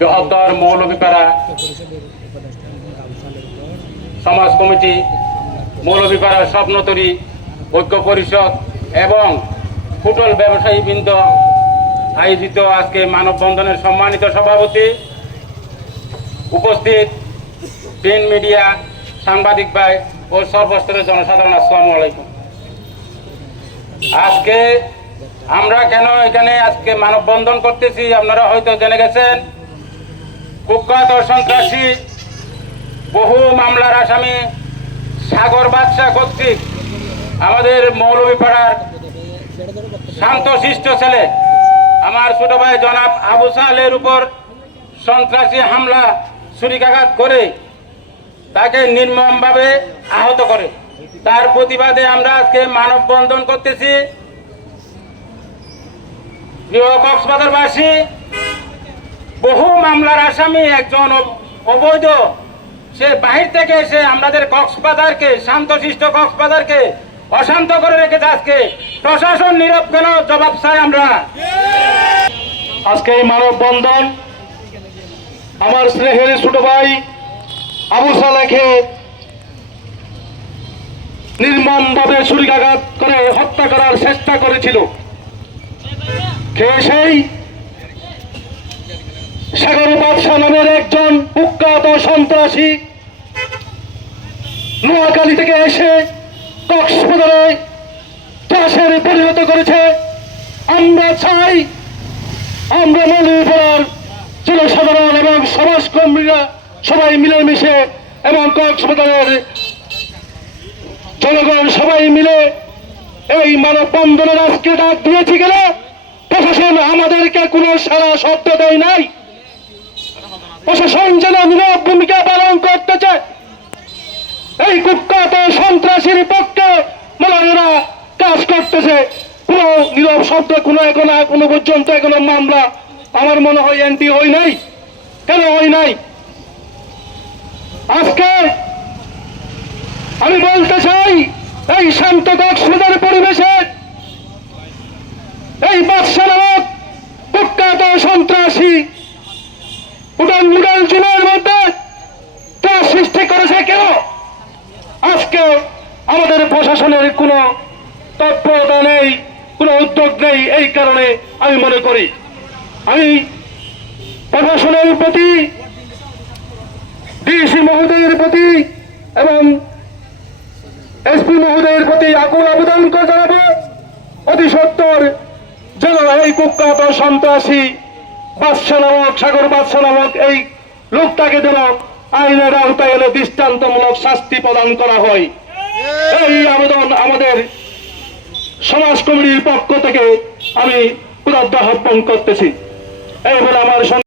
বৃহত্তর মৌলভীপাড়া সমাজ কমিটি, মৌলভীপাড়া স্বপ্নতরী ঐক্য পরিষদ এবং ফুটবল ব্যবসায়ীবৃন্দ আয়োজিত আজকে মানববন্ধনের সম্মানিত সভাপতি, উপস্থিত প্রিন্ট মিডিয়া, সাংবাদিক ভাই ও সর্বস্তরের জনসাধারণ, আসসালামু আলাইকুম। আজকে আমরা কেন এখানে আজকে মানববন্ধন করতেছি আপনারা হয়তো জেনে গেছেন। কুখ্যাত সন্ত্রাসী বহু মামলার আসামি সাগর বাদশা কর্তৃক আমাদের মৌলভীপাড়ার শান্তশিষ্ট ছেলে আমার ছোট ভাই জনাব আবু সালের উপর সন্ত্রাসী হামলা ছুরিকাঘাত করে তাকে নির্মমভাবে আহত করে। তার প্রতিবাদে আমরা আজকে মানববন্ধন করতেছি। প্রিয় কক্সবাজারবাসী, বহু মামলার আসামি একজন অবৈধ, সে বাহির থেকে এসে আমাদের কক্সবাজারকে, শান্তশিষ্ট কক্সবাজারকে অশান্ত করে রেখেছে। আজকে প্রশাসন নীরব কেন? জবাব চাই আমরা। আজকে এই মানববন্ধন আমার স্নেহের ছোট ভাই আবু সালেহকে নির্মমভাবে ছুরিকাঘাত করে হত্যা করার চেষ্টা করেছিল। সেই সাগর বাদশা নামের একজন কুখ্যাত সন্ত্রাসী নোয়াখালী থেকে এসে কক্সবাজারে ত্রাসের পরিণত করেছে। আমরা চাই আমরা মৌলভীপাড়ার জনসাধারণ এবং সমাজকর্মীরা সবাই মিলেমিশে এবং কক্সবাজারের জনগণ সবাই মিলে এই মানববন্ধনের আজকে ডাক দিয়েছি গেল। প্রশাসন আমাদেরকে কোনো সারা শব্দ দেয় নাই। প্রশাসন যেন নীরব ভূমিকা পালন করতেছে। এই কুখ্যাত সন্ত্রাসীর পক্ষে মৌলভীরা কাজ করতেছে। কোনো নীরব শব্দ কোনো পর্যন্ত এখনো মামলা আমার মনে হয় এন্টি হয় নাই। কেন হয় নাই? আজকে আমি বলতে চাই, এই শান্ত কক্সবাজার পরিবেশে এই বাদশা নামক কুখ্যাত সন্ত্রাসী উড়ান মুড়ান জেলার মধ্যে তার সৃষ্টি করেছে কেন? আজকে আমাদের প্রশাসনের কোনো তৎপরতা নেই, কোনো উদ্যোগ নেই। এই কারণে আমি মনে করি আমি প্রশাসনের প্রতি, ডিসি মহোদয়ের প্রতি এবং এসপি মহোদয়ের প্রতি আকুল আবেদন করে জানাবো, অতি সত্বর যেন এই কুখ্যাত সন্ত্রাসী বাদশা নামক, সাগর বাদশা নামক এই লোকটাকে যেন আইনের আওতায় এনে দৃষ্টান্তমূলক শাস্তি প্রদান করা হয়। এই আবেদন আমাদের সমাজ কমিটির পক্ষ থেকে আমি উদাত্ত আহ্বান করতেছি। এই বলে আমার